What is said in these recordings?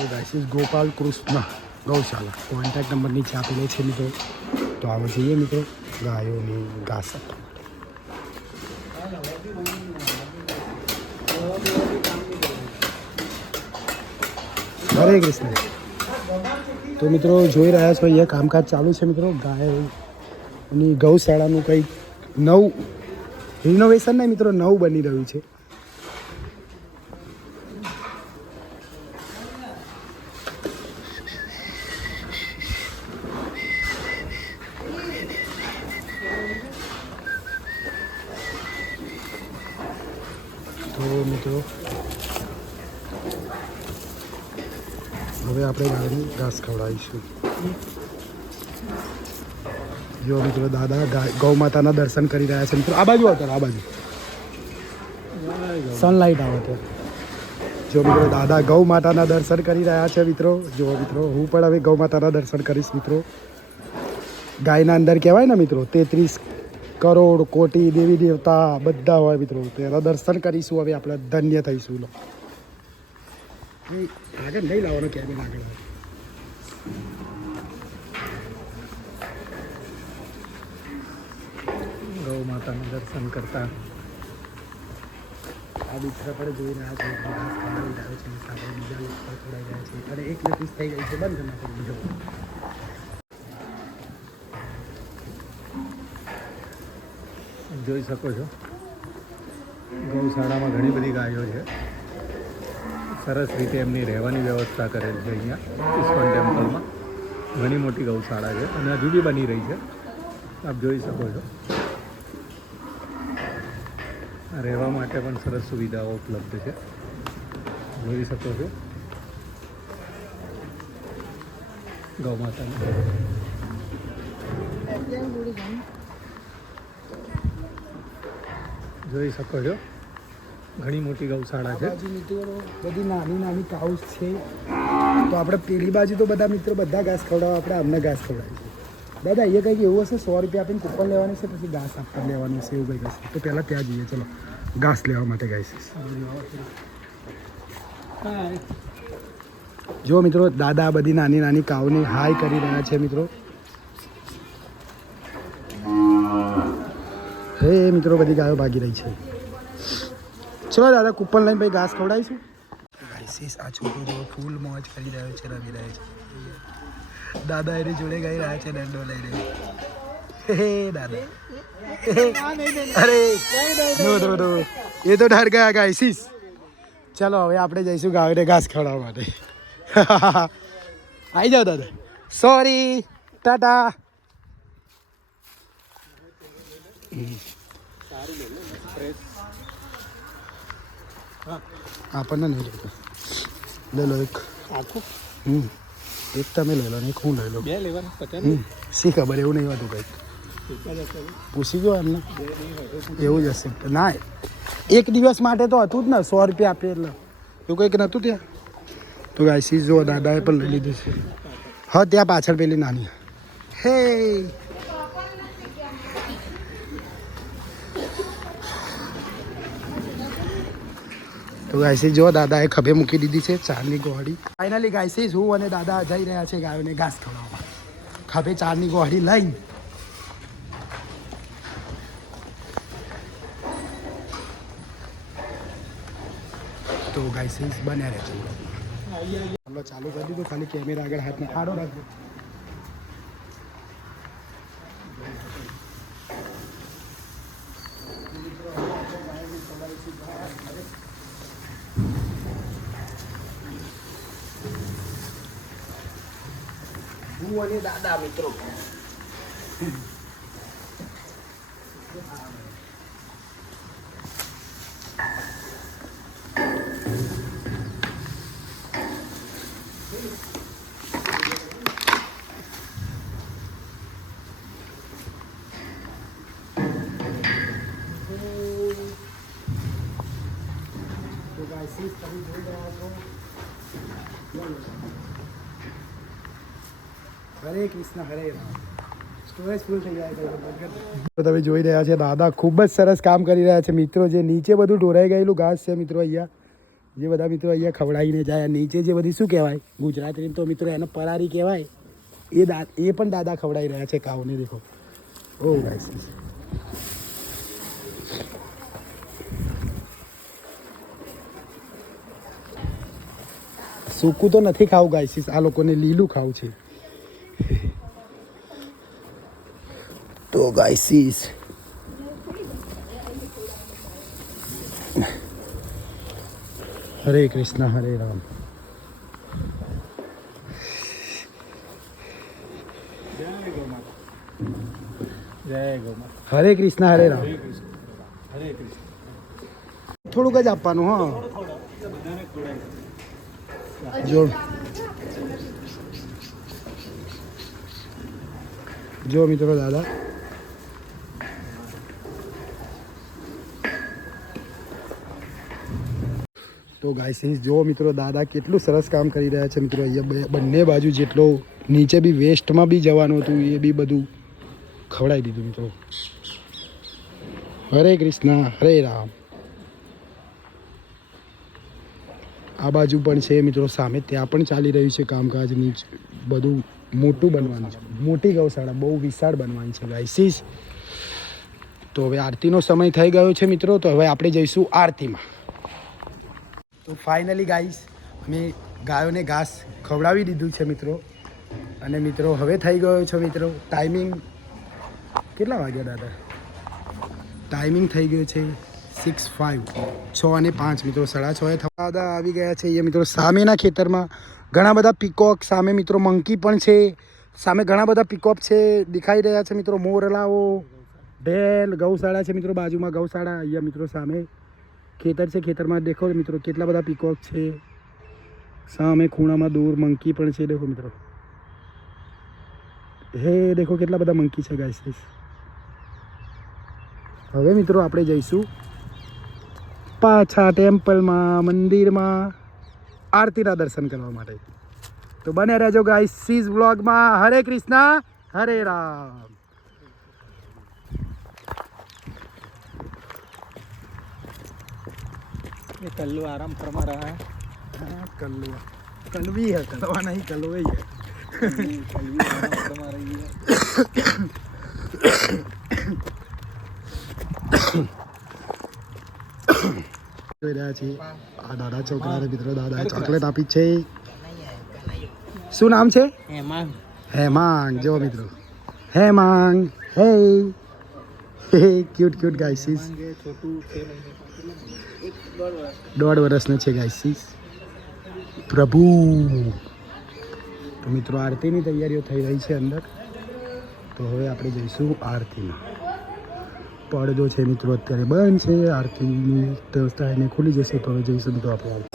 તો guys is Gopal Krishna Gaushala contact number નીચે આપેલો છે મિત્રો. તો આવો જઈએ મિત્રો ગાયોની ઘાસ આપવા માટે. હરે કૃષ્ણ. તો મિત્રો જોઈ રહ્યા છો અહીંયા કામકાજ ચાલુ છે મિત્રો. ગાયની ગૌશાળાનું કંઈક નવું રિનોવેશન નહીં મિત્રો, નવું બની રહ્યું છે. તો મિત્રો હવે આપણે ગાયને ઘાસ ખવડાવીશું. જો મિત્રો દાદા ગૌ માતાના દર્શન કરી રહ્યા છે મિત્રો. આ બાજુ આવતો, આ બાજુ સનલાઇટ આવે તો. જો મિત્રો દાદા ગૌ માતાના દર્શન કરી રહ્યા છે મિત્રો. જો મિત્રો હું પણ હવે ગૌ માતાના દર્શન કરીશ મિત્રો. ગાયના અંદર કહેવાય ને મિત્રો 33 કરોડ કોટી દેવી દેવતા બધા હોય મિત્રો. તેના દર્શન કરીશું. હવે આપણે ધન્ય થઈશું. આગળ નહીં લાવવાનો કેમેરા આગળ. ગૌ માતાનું દર્શન કરતા આ દીકરા પણ જોઈ રહ્યા છે. ઘાસ ખવડાવી રહ્યા છે, સાથે બીજા લોકો પણ ખવડાવી રહ્યા છે. અને એક પીસ થઈ ગઈ છે, બંધ કરી નાખો બીજો. જોઈ શકો છો ગૌશાળામાં ઘણી બધી ગાયો છે. સરસ રીતે એમની રહેવાની વ્યવસ્થા કરેલ છે. અહીંયા ઇસ્કોન ટેમ્પલમાં ઘણી મોટી ગૌશાળા છે અને હજુ બી બની રહી છે. આપ જોઈ શકો છો રહેવા માટે પણ સરસ સુવિધાઓ ઉપલબ્ધ છે. જોઈ શકો છો ગૌ માતાને. જોઈ શકો છો ઘણી મોટી ગૌશાળા છે. બધી નાની નાની કાઉસ છે. તો આપણે પેલી બાજુ તો બધા મિત્રો બધા ઘાસ ખવડાવવા, આપણે અમને ઘાસ ખવડાવીશું. દાદા એ કંઈક એવું હશે 100 રૂપિયા આપીને કૂપન લેવાનું છે, પછી ઘાસ આપવા લેવાનું છે, એવું કંઈક હશે. તો પહેલાં ત્યાં જઈએ. ચલો ઘાસ લેવા માટે ગાઈસ. જો મિત્રો દાદા બધી નાની નાની કાઉને હાય કરી રહ્યા છે મિત્રો. હે મિત્રો બધી ગાયો ભાગી રહી છે. ચલો દાદા કૂપન લઈને ભાઈ ઘાસ ખવડાવીશું. ગાઈસ આ છોકરો ફૂલ મોજ કરી રહ્યો છે, રમી રહ્યો છે. દાદા એની જોડે ગઈ રહ્યા છે દંડો લઈને. હે દાદા અરે નો નો નો એ તો ડર ગયા ગાઈસીસ. ચલો હવે આપણે જઈશું ગાયોને ઘાસ ખવડાવવા માટે. આવી જાઓ દાદા. સોરી ટાટા. આપણને નહીં લેતો. લે લો એક. એક તમે લઈ લો ને એક હું લઈ લો. શી ખબર, એવું નહીં હોતું કંઈક. પૂછી ગયો એમને એવું જ હશે. ના એક દિવસ માટે તો હતું જ ને 100 રૂપિયા આપે એટલે એવું કંઈક નહોતું ત્યાં. તો ગાઈસી જો દાદાએ પણ લઈ લીધું છે. હા ત્યાં પાછળ પેલી નાની. હે તો ગાઈસી જો દાદાએ ખભે મૂકી દીધી છે ચારની ગોળી. ફાઇનલી ગાઈસી હું અને દાદા જઈ રહ્યા છે ગાયોને ઘાસ ખવડાવવા. ખભે ચારની ગોળી લઈ. તો ગાઈસી બન્યા રહેજો. ચાલુ કરી દીધું, ખાલી કેમેરા આગળ હાથને આડો રાખજો. હું અને દાદા મિત્રો. હરે કૃષ્ણ હરે રામ. સ્ટોરેજ ફૂલ થઈ જાય. તમે જોઈ રહ્યા છે દાદા ખૂબ જ સરસ કામ કરી રહ્યા છે મિત્રો. જે નીચે બધું ઢોરાઈ ગયેલું ઘાસ છે મિત્રો, અહીંયા જે બધા મિત્રો અહીંયા ખવડાવીને જાય. નીચે જે બધી શું કહેવાય ગુજરાતી તો મિત્રો એને પરારી કહેવાય. એ પણ દાદા ખવડાવી રહ્યા છે કાઉને. દેખો ઓ ગાઈસ, સૂકું તો નથી ખાવું ગાઈસીસ, આ લોકોને લીલું ખાવું છે. તો ગાઈસીસ હરે કૃષ્ણ હરે રામ. હરે કૃષ્ણ હરે રામ. થોડુંક જ આપવાનું. હા જો મિત્રો દાદા તો ગાઈસીસ જો મિત્રો દાદા કેટલું સરસ કામ કરી રહ્યા છે મિત્રો. અહીંયા બંને બાજુ જેટલો નીચે બી વેસ્ટમાં બી જવાનું હતું એ બી બધું ખવડાવી દીધું મિત્રો. હરે કૃષ્ણ હરે રામ. આ બાજુ પણ છે મિત્રો સામે, ત્યાં પણ ચાલી રહ્યું છે કામકાજ. નીચે બધું મોટું બનવાનું છે, મોટી ગૌશાળા બહુ વિશાળ બનવાની છે ગાઈસીસ. તો હવે આરતીનો સમય થઈ ગયો છે મિત્રો, તો હવે આપણે જઈશું આરતીમાં. તો ફાઇનલી ગાઈસ અમે ગાયોને ઘાસ ખવડાવી દીધું છે મિત્રો. અને મિત્રો હવે થઈ ગયો છે મિત્રો ટાઈમિંગ. કેટલા વાગ્યા દાદા? ટાઈમિંગ થઈ ગયો છે 6:05, 6:05 મિત્રો. 6:30 થવા આવી ગયા છે એ મિત્રો. સામેના ખેતરમાં ઘણા બધા પીકોક, સામે મિત્રો મંકી પણ છે. સામે ઘણા બધા પીકોક છે દેખાઈ રહ્યા છે મિત્રો. મોરલાઓ, ઢેલ, ગૌશાળા છે મિત્રો. બાજુમાં ગૌશાળા. અહીંયા મિત્રો સામે ખેતર છે. ખેતરમાં દેખો મિત્રો કેટલા બધા પીકોક છે. સામે ખૂણામાં દૂર મંકી પણ છે. દેખો મિત્રો, હે દેખો કેટલા બધા મંકી છે ગાઈસ. હવે મિત્રો આપણે જઈશું પાછા ટેમ્પલમાં, મંદિરમાં આરતીના દર્શન કરવા માટે. તો બને રહેજો ગાઈસ સીઝ વ્લોગમાં. હરે કૃષ્ણ હરે રામ. ये कल्लू आराम फरमा रहा है. हाँ कलवी है, कलवा नहीं कलवे है. कल्वी आराम फरमा रही है. જોઈ રહ્યા છીએ આ દાદા છોકરાને મિત્રો. દાદાએ ચોકલેટ આપી છે. શું નામ છે? હેમાંગ. હેમાંગ. જો મિત્રો હેમાંગ. હે ક્યુટ ક્યુટ ગાઈસીસ. छोटू 6 महीने का, 1.5 વર્ષનો છે ગાઈસીસ. પ્રભુ. તો મિત્રો આરતીની તૈયારીઓ થઈ રહી છે અંદર. તો હવે આપણે જઈશું આરતીમાં. પડદો છે મિત્રો અત્યારે બંધ છે. આરતીની ટાઈમે ખુલી જશે તો હવે જઈશું મિત્રો આપણે.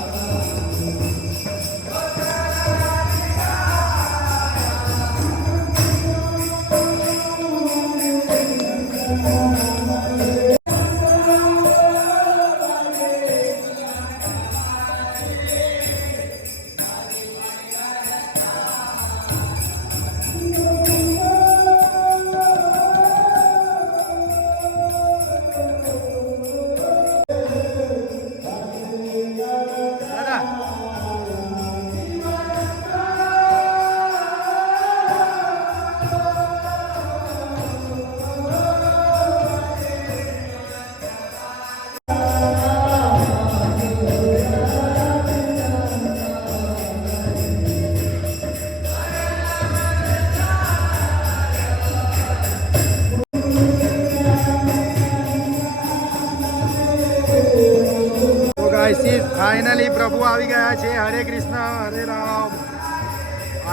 ફાઇનલી પ્રભુ આવી ગયા છે. હરે કૃષ્ણ હરે રામ.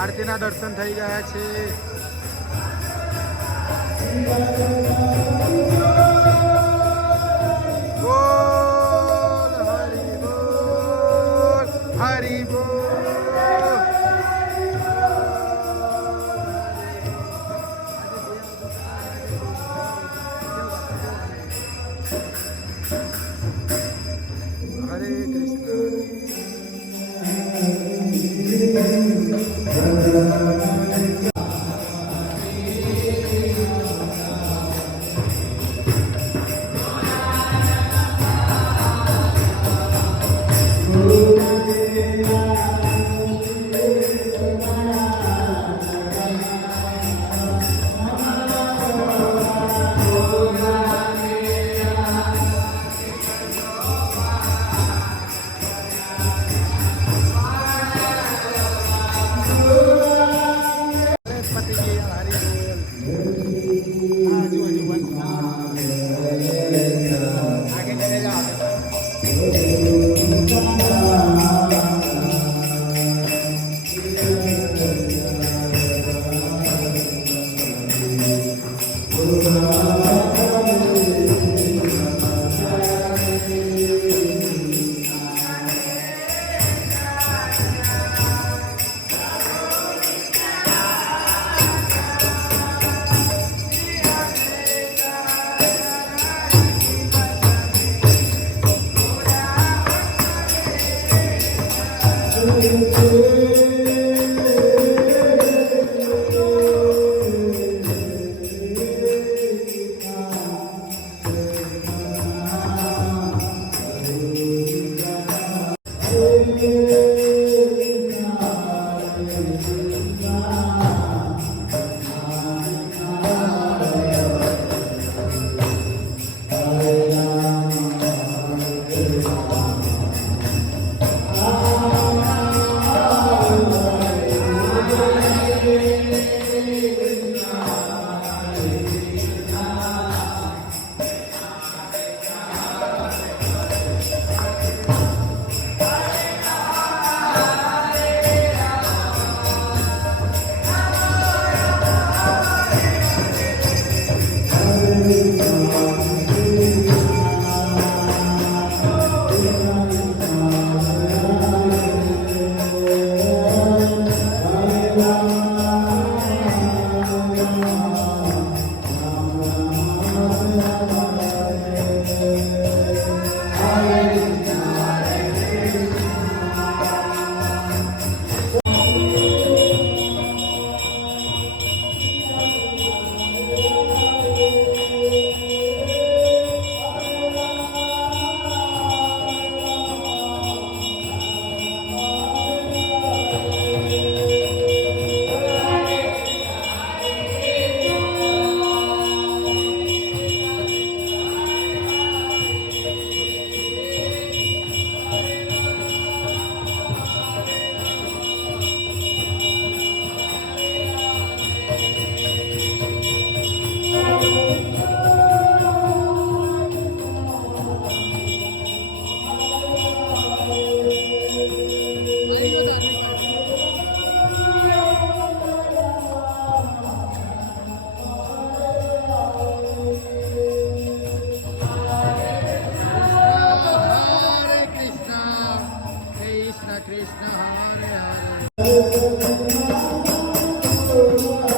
આરતીના દર્શન થઈ ગયા છે. બોલ હરિ બોલ, હરિ બોલ. હરે કૃષ્ણ. Oh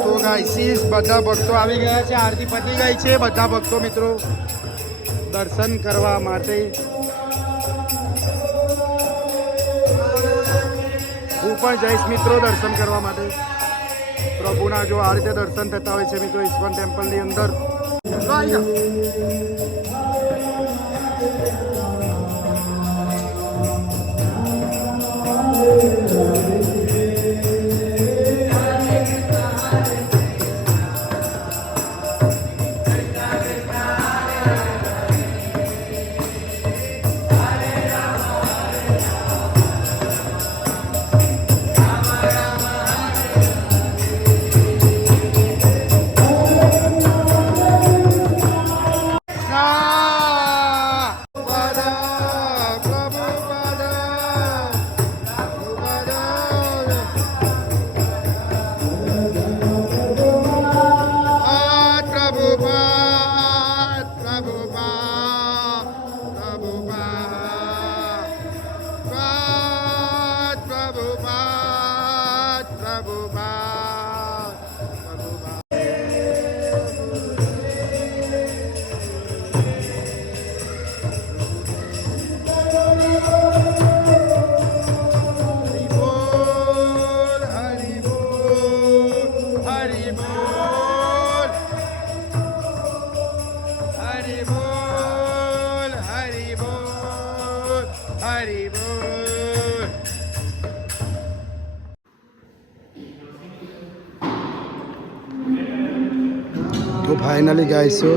તો ગાઈસીસ બધા ભક્તો આવી ગયા છે, આરતી પતી ગઈ છે. બધા ભક્તો મિત્રો દર્શન કરવા માટે હું પણ જઈશ મિત્રો દર્શન કરવા માટે. પ્રભુના જો આ રીતે દર્શન થતા હોય છે મિત્રો ઇસ્કોન ટેમ્પલની અંદર. તો ફાઇનલી ગાઈશો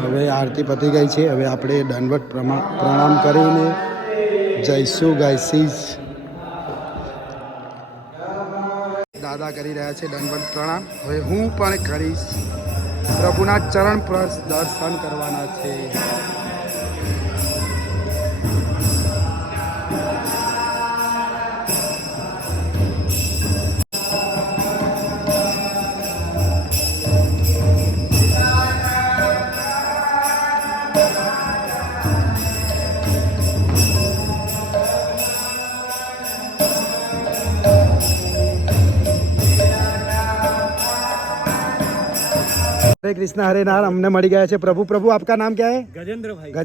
હવે આરતી પતી ગઈ છે. હવે આપણે દંડવત પ્રણામ કરીને જઈશું ગાઈસીસ. દાદા કરી રહ્યા છે દંડવત પ્રણામ. હવે હું પણ કરીશ. પ્રભુના ચરણ પર દર્શન કરવાના છે. हरे कृष्णा हरे नाम. हमने मળી ગયા છે પ્રભુ. પ્રભુ આપકા નામ क्या है?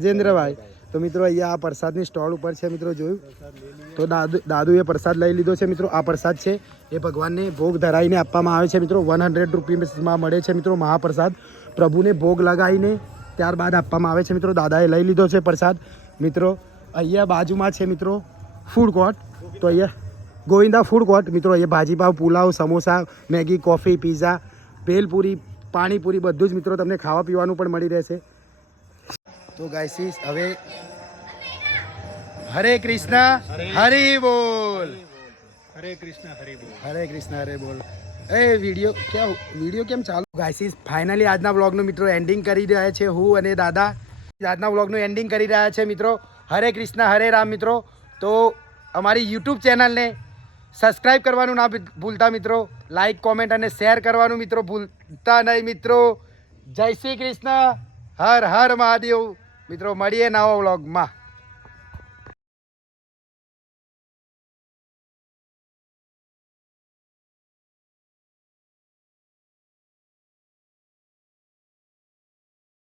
ગજેન્દ્રભાઈ. તો મિત્રો અહીંયા આ પ્રસાદની સ્ટોલ ઉપર છે મિત્રો, જોયું તો દાદુએ પ્રસાદ લઈ લીધો છે મિત્રો. આ પ્રસાદ છે એ ભગવાનને ભોગ ધરાવીને આપવામાં આવે છે મિત્રો. 100 રૂપિયામાં મળે છે મિત્રો મહાપ્રસાદ. પ્રભુને ભોગ લગાવીને ત્યારબાદ આપવામાં આવે છે મિત્રો. દાદાએ લઈ લીધો છે પ્રસાદ મિત્રો. અહીંયા બાજુમાં છે મિત્રો ફૂડ કોર્ટ. તો અહીંયા ગોવિંદા ફૂડ કોર્ટ મિત્રો. અહીંયા bhaji pav, pulao, samosa, Maggi, coffee, pizza, bhelpuri, panipuri બધું જ મિત્રો તમને ખાવા પીવાનું પણ મળી રહેશે. તો ગાઈસીસ હવે હરે કૃષ્ણ હરિ બોલ. હરે કૃષ્ણ હરે બોલ. હરે કૃષ્ણ હરે બોલ. એ વિડીયો કેમ ચાલુ? ગાઈસીસ ફાઇનલી આજના વ્લોગનું મિત્રો એન્ડિંગ કરી રહ્યા છે હું અને દાદા. આજના વ્લોગનું એન્ડિંગ કરી રહ્યા છે મિત્રો. હરે કૃષ્ણ હરે રામ મિત્રો. તો અમારી યુટ્યુબ ચેનલને સબસ્ક્રાઈબ કરવાનું ના ભૂલતા મિત્રો. લાઈક, કોમેન્ટ અને શેર કરવાનું મિત્રો ભૂલતા નહીં મિત્રો. જય શ્રી કૃષ્ણ. હર હર મહાદેવ મિત્રો. મળીએ નવા વ્લોગમાં.